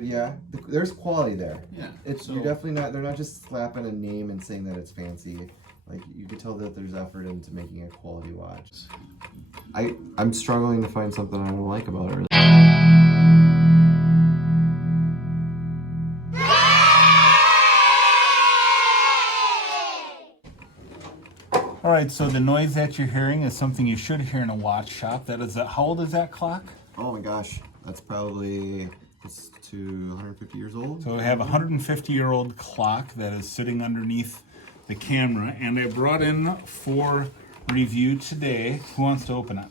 Yeah, there's quality there. Yeah. You're definitely not. They're not just slapping a name and saying that it's fancy. Like you can tell that there's effort into making a quality watch. I'm struggling to find something I don't like about it. All right, so the noise that you're hearing is something you should hear in a watch shop. That is how old is that clock? Oh my gosh, that's probably close to 150 years old. So we have a 150-year-old clock that is sitting underneath the camera, and I brought in for review today. Who wants to open it?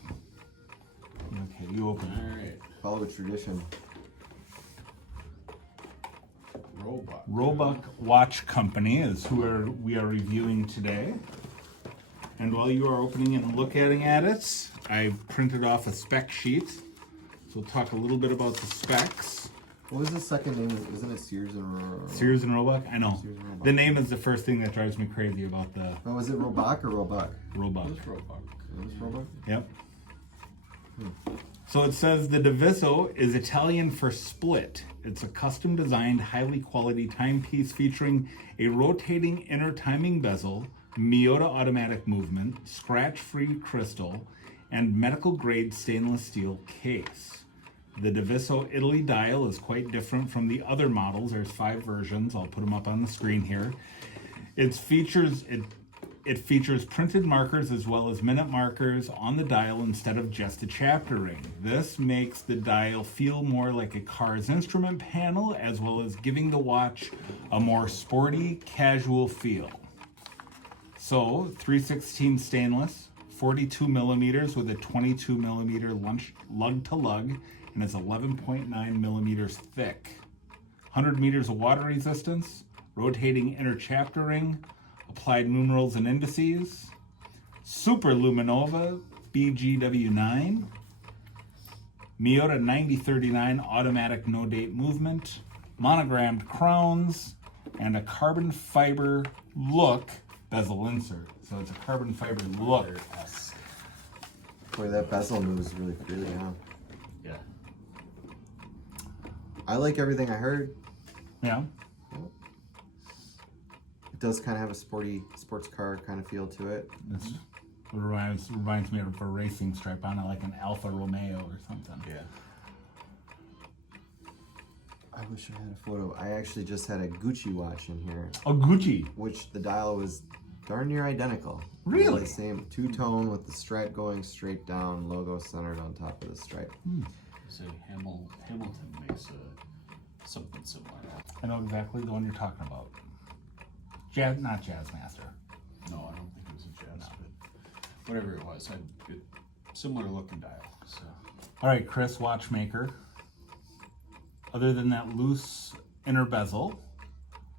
Okay, you open it. All right. Follow a tradition. Roebuck Watch Company is who we are reviewing today. And while you are opening and looking at it, I printed off a spec sheet. So we'll talk a little bit about the specs. What was the second name? Isn't it Sears and Roebuck? Sears and Roebuck? I know. Sears and Roebuck. The name is the first thing that drives me crazy about the Oh, was it Roebuck or Roebuck? Roebuck. It's Roebuck. It was Roebuck? Yep. So it says the Diviso is Italian for split. It's a custom designed, highly quality timepiece featuring a rotating inner timing bezel, Miyota automatic movement, scratch-free crystal, and medical-grade stainless steel case. The Diviso Italy dial is quite different from the other models. There's 5 versions. I'll put them up on the screen here. It features printed markers as well as minute markers on the dial instead of just a chapter ring. This makes the dial feel more like a car's instrument panel, as well as giving the watch a more sporty, casual feel. So, 316 stainless, 42 millimeters with a 22 millimeter lug to lug, and it's 11.9 millimeters thick. 100 meters of water resistance, rotating inner chapter ring, applied numerals and indices, Super Luminova BGW9, Miyota 9039 automatic no date movement, monogrammed crowns, and a carbon fiber look bezel insert. So it's a carbon fiber look. Boy, that bezel moves really freely, huh? Yeah. I like everything I heard. Yeah. It does kind of have a sports car kind of feel to it. It reminds me of a racing stripe on it, like an Alfa Romeo or something. Yeah. I wish I had a photo. I actually just had a Gucci watch in here, Oh, Gucci. which the dial was darn near identical. Really? The same two-tone with the stripe going straight down, logo centered on top of the stripe. So Hamilton makes something similar. I know exactly the one you're talking about. Not Jazzmaster. No, I don't think it was a Jazz, but whatever it was, had a good, similar looking dial. So. All right, Chris, watchmaker. Other than that loose inner bezel,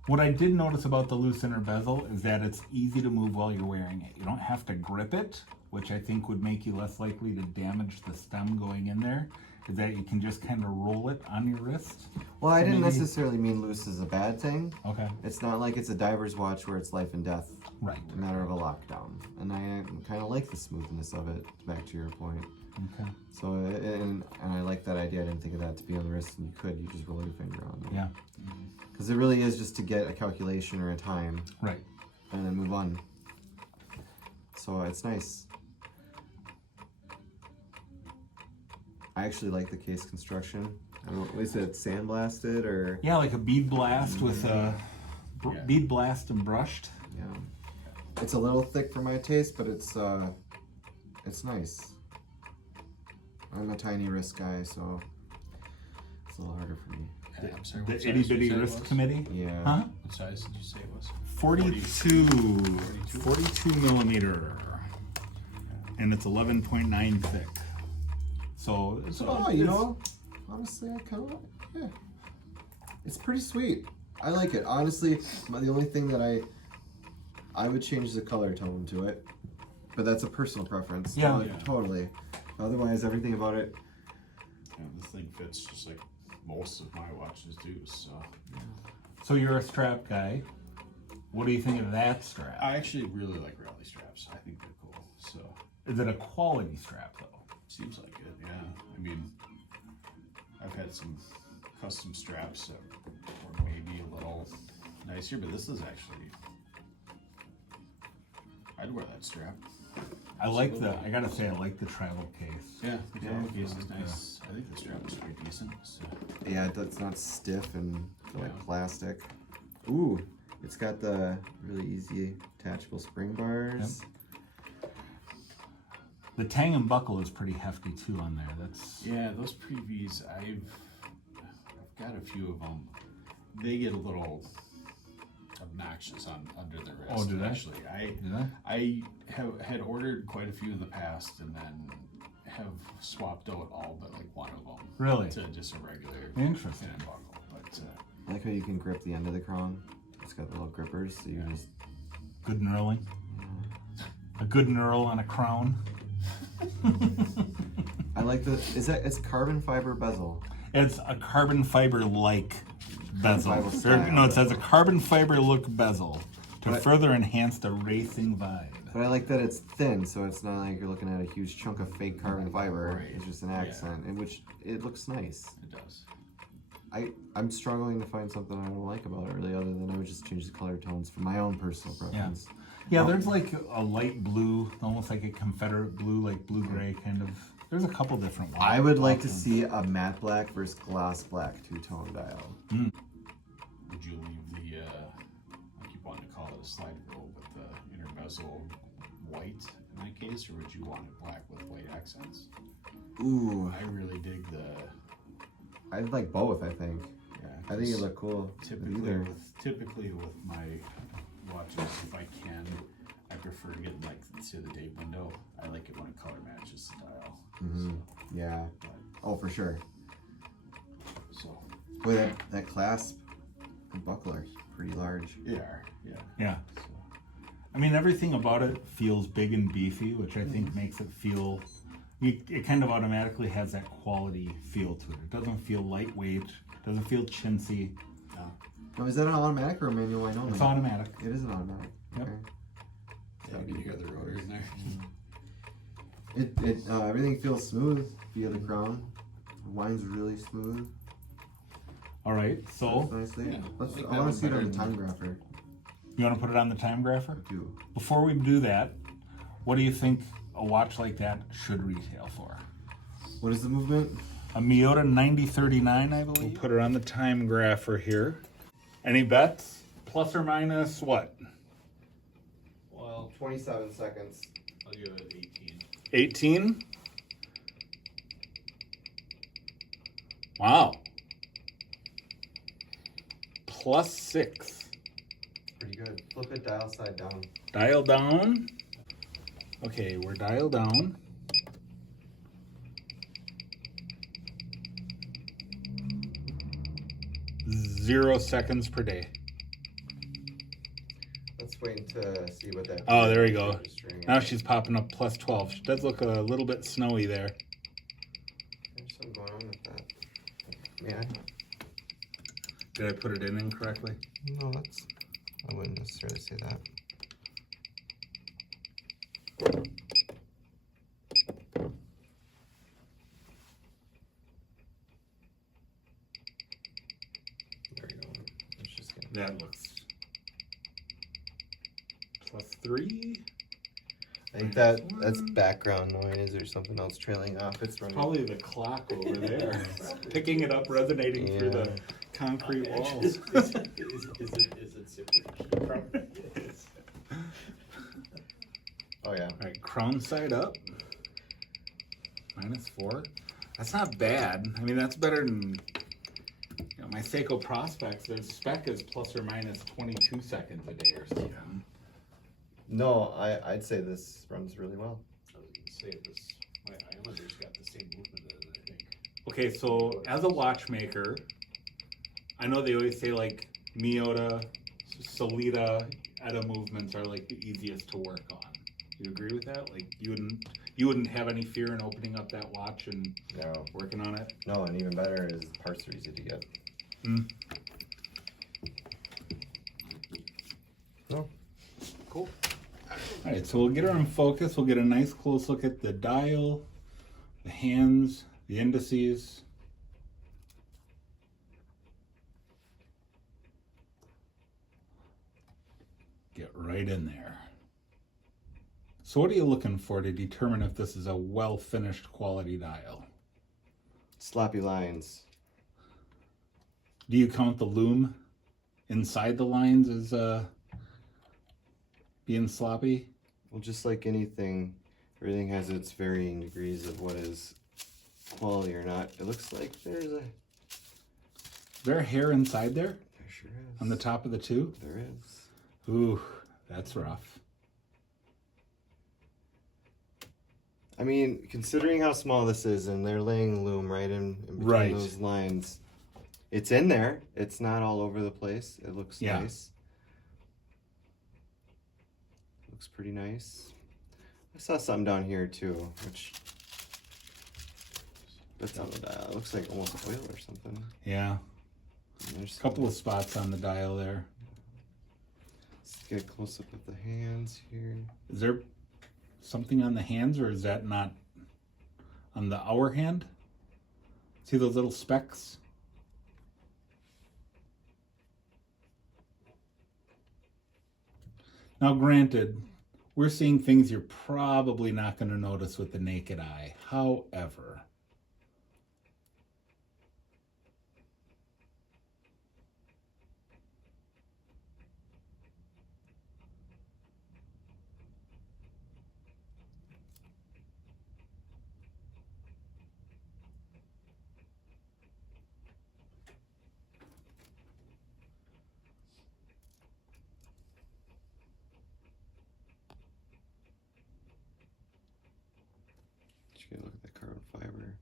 what I did notice about the loose inner bezel is that it's easy to move while you're wearing it. You don't have to grip it, which I think would make you less likely to damage the stem going in there, is that you can just kind of roll it on your wrist. Well, I didn't Maybe- necessarily mean loose is a bad thing. Okay. It's not like it's a diver's watch where it's life and death, Right. a matter of a lockdown. And I kind of like the smoothness of it, back to your point. Okay. So, and I like that idea. I didn't think of that to be on the wrist, and you just roll your finger on it. Yeah. Because it really is just to get a calculation or a time, Right. and then move on. So it's nice. I actually like the case construction. I don't know, is it sandblasted or? Yeah, like a bead blast with a Yeah. bead blast and brushed. Yeah. It's a little thick for my taste, but it's nice. I'm a tiny wrist guy, so it's a little harder for me. I'm sorry, The what itty size did you bitty say it wrist was? committee. Yeah. Huh? What size did you say it was? 42 millimeter, and it's 11.9 thick. So it's Oh, you know, honestly, I kind of, yeah. It's pretty sweet. I like it. Honestly, the only thing that I would change the color tone to it, but that's a personal preference. Yeah. Totally. Otherwise, everything about it. Yeah, this thing fits just like most of my watches do. So you're a strap guy. What do you think of that strap? I actually really like rally straps. I think they're cool. So Is it a quality strap though? seems like it. Yeah. I mean, I've had some custom straps that were maybe a little nicer, but this is actually, I'd wear that strap. I like the, I gotta say, I like the travel case. Yeah, the travel case is nice. I think the strap is pretty decent. So. Yeah, it's not stiff and like Yeah. plastic. Ooh, it's got the really easy attachable spring bars. The tang and buckle is pretty hefty too on there. That's Yeah, those Previes, I've got a few of them. They get a little obnoxious under the wrist. Oh, do they? Actually, I had ordered quite a few in the past, and then have swapped out all but like one of them. Really? To just a regular Interesting. tang and buckle. But I like how you can grip the end of the crown. It's got the little grippers, so you just good knurling. A good knurl on a crown. I like the it's carbon fiber bezel. It's a carbon fiber like bezel. Fiber Or, style no, it says a bezel. carbon fiber look bezel to But- further enhance the racing vibe. But I like that it's thin, so it's not like you're looking at a huge chunk of fake carbon fiber. Right. It's just an accent, in which it looks nice. it does. I'm struggling to find something I don't like about it really, other than I would just change the color tones for my own personal preference. Yeah, there's like a light blue, almost like a Confederate blue, like blue-gray kind of. There's a couple different ones. I would like to see a matte black versus gloss black two-tone dial. Would you leave the, I keep wanting to call it a slide rule, but the inner bezel white in that case, or would you want it black with white accents? Ooh, I really dig the, I'd like both, I think. yeah. I think it look cool. Typically with my watches, if I can, I prefer to get like to the date window. I like it when it color matches the dial. Mm-hmm. Yeah. Oh, for sure. So Boy, that clasp and buckler is pretty large. yeah. Yeah. So, I mean, everything about it feels big and beefy, which I think makes it feel. It kind of automatically has that quality feel to it. It doesn't feel lightweight. Doesn't feel chintzy. Now, is that an automatic or a manual? I know It's now. automatic. It is an automatic. Yep. Okay. yeah, you can hear the rotor in there. Everything feels smooth via the crown. The wine's really smooth. All right, so Nicely. Yeah, I think I that want was to see it on better the than- time grapher. you want to put it on the time grapher? I do. Before we do that, what do you think a watch like that should retail for? What is the movement? A Miyota 9039, I believe. We'll put her on the time grapher here. Any bets? Plus or minus what? Well, 27 seconds. I'll give it 18. 18? Wow. Plus 6. Pretty good. Flip it dial side down. Dial down. Okay, we're dialed down. Zero seconds per day. Let's wait to see what that. Oh, there we go. registering Now is. she's popping up plus 12. She does look a little bit snowy there. There's something going on with that. Yeah. Did I put it in incorrectly? No, that's. I wouldn't necessarily say that. There you go. It's just gonna. That looks plus 3. I think that's background noise or something else trailing off. It's running. Probably the clock over there. Picking it up, resonating through the concrete walls. Is it super? Oh yeah. All right, crown side up. -4. That's not bad. I mean, that's better than my Seiko Prospects. Their spec is plus or minus 22 seconds a day or something. No, I'd say this runs really well. I was gonna say this. My Islander's got the same movement as it, I think. Okay, so as a watchmaker, I know they always say like Miyota, Solita, Etta movements are like the easiest to work on. You agree with that? Like you wouldn't have any fear in opening up that watch and No. working on it? No, and even better is parts are easy to get. No. Cool. All right, so we'll get her in focus. We'll get a nice close look at the dial, the hands, the indices. get right in there. So what are you looking for to determine if this is a well-finished quality dial? Sloppy lines. Do you count the loom inside the lines as being sloppy? Well, just like anything, everything has its varying degrees of what is quality or not. It looks like there's a... Is there hair inside there? There sure is. On the top of the tube? There is. Ooh, that's rough. I mean, considering how small this is, and they're laying loom right in between Right. those lines, it's in there. It's not all over the place. It looks nice. Looks pretty nice. I saw something down here too, which that's on the dial. It looks like almost oil or something. Yeah. And there's A couple of spots on the dial there. Let's get a close up of the hands here. Is there something on the hands, or is that not on the hour hand? See those little specks? Now granted, we're seeing things you're probably not going to notice with the naked eye. However, Just gotta look at the carbon fiber.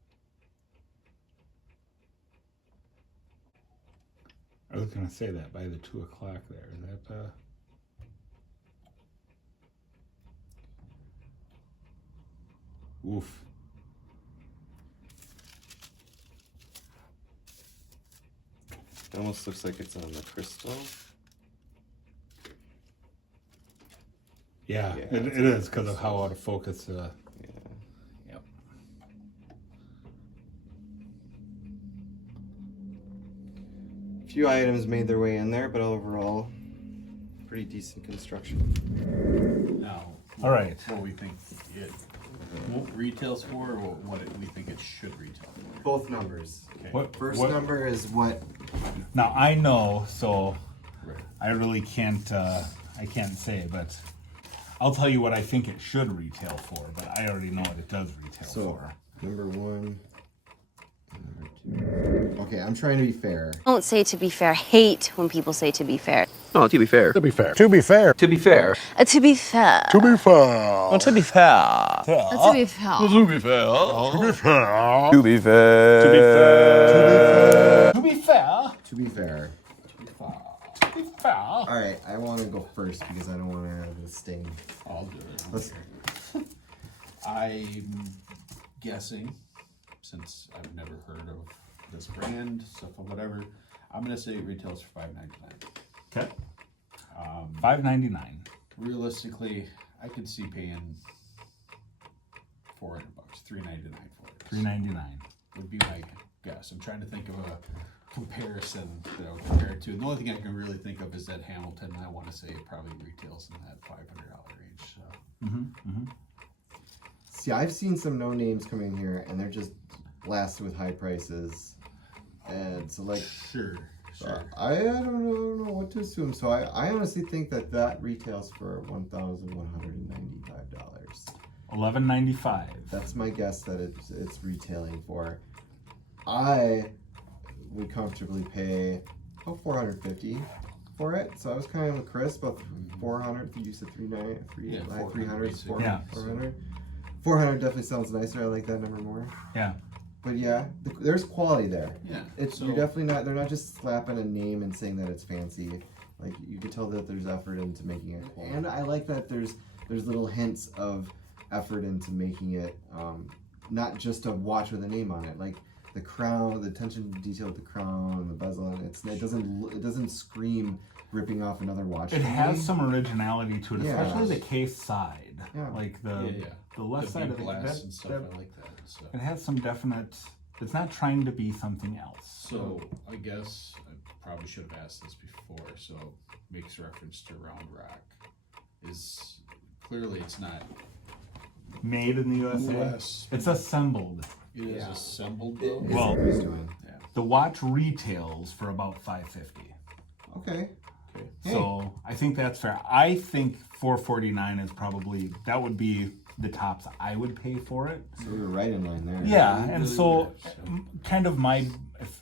I was going to say that by the 2 o'clock there. Is that oof. It almost looks like it's on the crystal. Yeah, Yeah, it is because of how out of focus. Yeah. Yep. A few items made their way in there, but overall, pretty decent construction. Now, All right. what we think it retails for, or what we think it should retail for? Both numbers. Okay. What First what- number is what? Now I know, so Right. I really can't. I can't say, but I'll tell you what I think it should retail for. But I already know what it does retail So, for. number one. Number two. Okay, I'm trying to be fair. Don't say to be fair. Hate when people say to be fair. No, to be fair. To be fair. To be fair. To be fair. To be fair. To be fair. Oh, to be fair. To be fair. To be fair. To be fair. To be fair. To be fair. To be fair. To be fair. To be fair. All right, I want to go first because I don't want to have a sting. I'll do it. Let's. I'm guessing, since I've never heard of this brand, stuff or whatever, I'm gonna say it retails for $5.99. Okay. $5.99. Realistically, I could see paying $400, $3.99 for it. $3.99. Would be my guess. I'm trying to think of a comparison that I would compare it to. And the only thing I can really think of is that Hamilton. I want to say it probably retails in that $500 range. So. See, I've seen some no names come in here, and they're just blasted with high prices, and so like. Sure. I don't know what to assume. So I honestly think that retails for $1,195. $11.95. That's my guess that it's retailing for. I would comfortably pay about $450 for it. So I was kind of crisp about $400. You said $300. Yeah, $400. Yeah. $400. $400 definitely sounds nicer. I like that number more. Yeah. But yeah, there's quality there. Yeah. You're definitely not. They're not just slapping a name and saying that it's fancy. Like you can tell that there's effort into making it, and I like that there's little hints of effort into making it not just a watch with a name on it. Like the crown, the attention to detail with the crown and the bezel, and it doesn't scream ripping off another watch. It has some originality to it, Yeah. especially the case side. Yeah. Like the left The side of big the glass and stuff. I like that. So. It has some definite. It's not trying to be something else. So I guess probably should have asked this before, so makes reference to Round Rock. Is clearly it's not Made in the USA. US. It's assembled. It is Yeah. assembled though. Well, What he's doing. the watch retails for about $550. Okay. Hey. So I think that's fair. I think $449 is probably, that would be the tops I would pay for it. So we were right in line there. Yeah, and really so were, so. kind of my,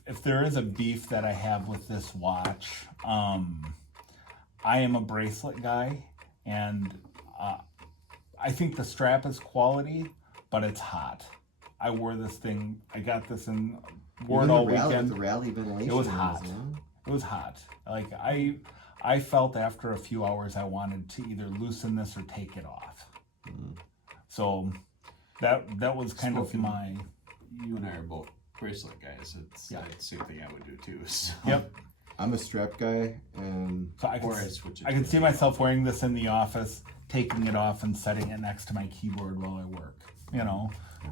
if there is a beef that I have with this watch, I am a bracelet guy, and I think the strap is quality, but it's hot. I wore this thing, I got this and wore it all weekend. The rally ventilation. It was hot. yeah. It was hot. Like I felt after a few hours I wanted to either loosen this or take it off. So that was kind of Spoken. my. You and I are both bracelet guys. It's the same thing I would do too. So. Yep. I'm a strap guy, and So I Or I could, switch it. I could see myself wearing this in the office, taking it off and setting it next to my keyboard while I work,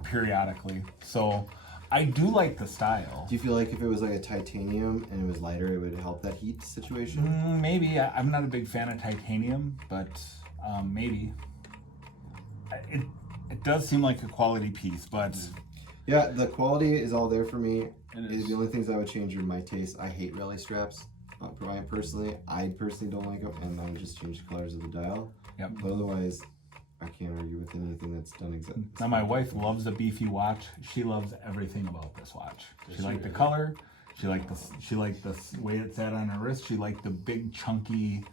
periodically. So I do like the style. do you feel like if it was like a titanium and it was lighter, it would help that heat situation? Maybe. I'm not a big fan of titanium, but maybe. It does seem like a quality piece, but Yeah, the quality is all there for me. It is. The only things I would change are my taste. I hate rally straps. I personally don't like them, and I would just change the colors of the dial. Yep. But otherwise, I can't argue with anything that's done exactly. now my wife loves a beefy watch. She loves everything about this watch. She Does she liked the really? color. She liked the way it sat on her wrist. She liked the big chunky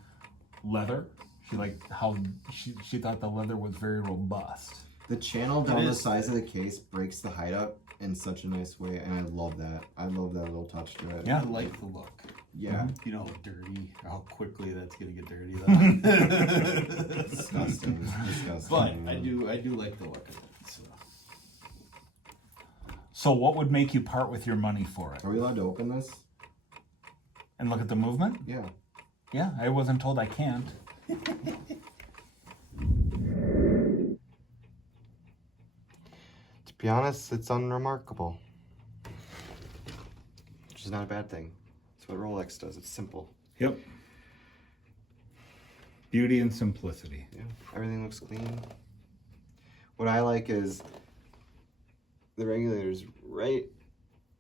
leather. She liked how she thought the leather was very robust. The channel down the is. size of the case breaks the height up in such a nice way, and I love that. I love that little touch to it. Yeah. I like the look. Yeah. You know, dirty. How quickly that's gonna get dirty. Though. Disgusting. Disgusting. But I do like the look of it. So. So what would make you part with your money for it? Are we allowed to open this? And look at the movement? Yeah. Yeah, I wasn't told I can't. To be honest, it's unremarkable. Which is not a bad thing. That's what Rolex does. It's simple. Yep. Beauty and simplicity. Yeah. Everything looks clean. What I like is the regulators right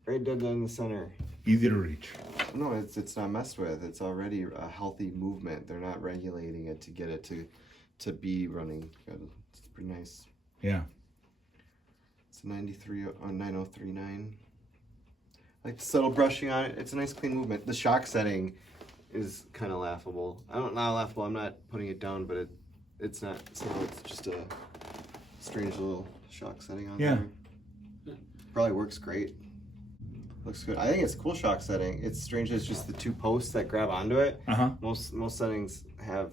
dead in the center. Easy to reach. No, it's not messed with. It's already a healthy movement. They're not regulating it to get it to be running good. It's pretty nice. Yeah. It's a 93 on 9039. Like the subtle brushing on it. It's a nice clean movement. The shock setting is kind of laughable. Not laughable. I'm not putting it down, but it's not. So it's just a strange little shock setting on Yeah. there. Probably works great. Looks good. I think it's a cool shock setting. It's strange. It's just the two posts that grab onto it. Uh-huh. Most settings have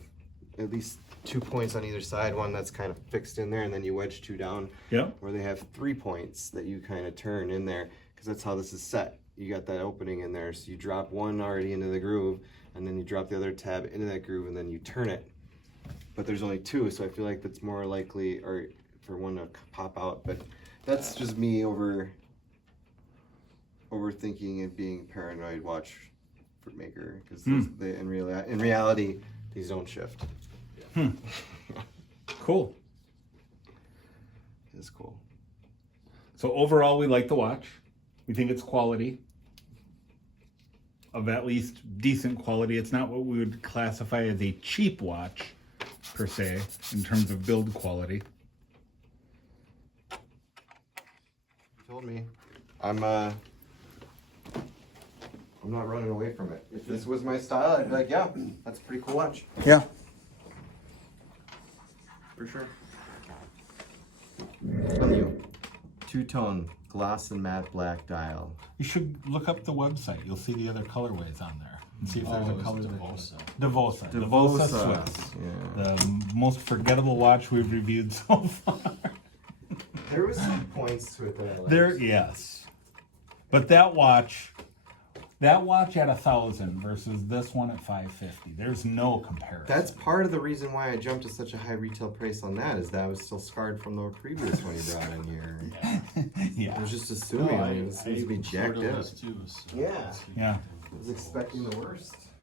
at least 2 points on either side. One that's kind of fixed in there, and then you wedge two down. Yep. Or they have 3 points that you kind of turn in there, because that's how this is set. You got that opening in there, so you drop one already into the groove, and then you drop the other tab into that groove, and then you turn it. But there's only 2, so I feel like that's more likely, or for one to pop out. But that's just me overthinking and being paranoid watch maker, because in reality these don't shift. Cool. It's cool. So overall, we like the watch. We think it's quality. Of at least decent quality. It's not what we would classify as a cheap watch, per se, in terms of build quality. You told me. I'm not running away from it. If this was my style, I'd be like, yeah, that's a pretty cool watch. Yeah. For sure. On you. Two-tone gloss and matte black dial. You should look up the website. You'll see the other colorways on there. And see if there's a color. Divosa. Devosa. Divosa. Swiss. Yeah. The most forgettable watch we've reviewed so far. There was some points to it that I liked. There, yes. But that watch at 1,000 versus this one at 550. There's no comparison. That's part of the reason why I jumped to such a high retail price on that, is that I was still scarred from the previous one you brought in here. I yeah. was just assuming it seems to be jacked sort of in. was too, so Yeah. Yeah. was expecting the worst.